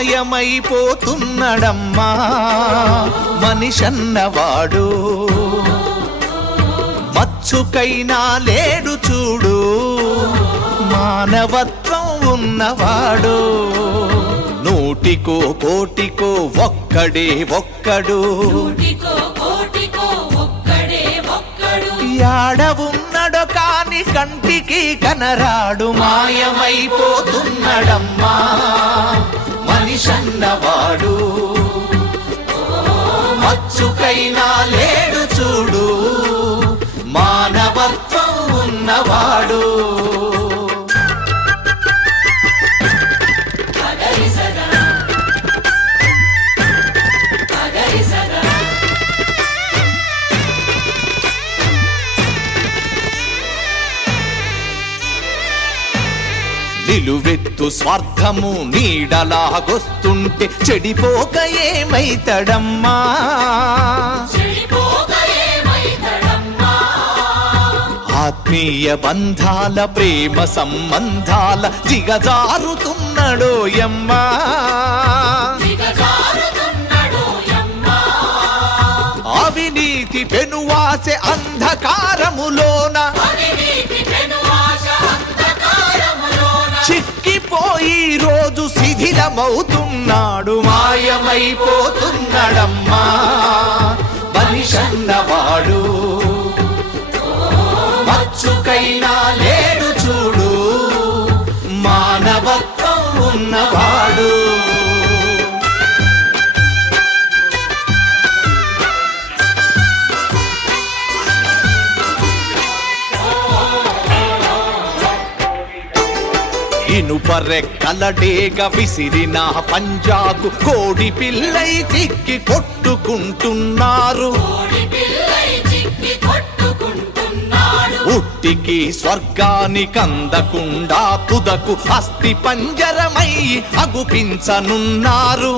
మాయమైపోతున్నడమ్మా మనిషన్నవాడు. మచ్చుకైనా లేడు చూడు మానవత్వం ఉన్నవాడు. నూటికో కోటికో ఒక్కడే ఒక్కడు, యాడ ఉన్నడో కాని కంటికి కనరాడు. మాయమైపోతున్నడమ్మా మనిషన్నవాడు. మచ్చుకైనా లేడు చూడు మానవత్వం ఉన్నవాడు. నిలువెత్తు స్వార్థము నీడలాగొస్తుంటే చెడిపోక ఏమైతడమ్మా. ఆత్మీయ బంధాల ప్రేమ సంబంధాల దిగజారుతున్నడోయమ్మా. అవినీతి పెనువాసె అంధకారములోన చిక్కిపోయి రోజు శిథిలమవుతున్నాడు. మాయమైపోతున్నడమ్మా మనిషన్నవాడు. మచ్చుకైనా లేడు చూడు మానవత్వం ఉన్నవాడు. ఇనుపరెక్కలడేగ విసిరిన పంజాకు కోడి పిల్లై చిక్కి కొట్టుకుంటున్నారు. ఉట్టికి స్వర్గానికందకుండా తుదకు అస్థి పంజరమై అగుపించనున్నారు.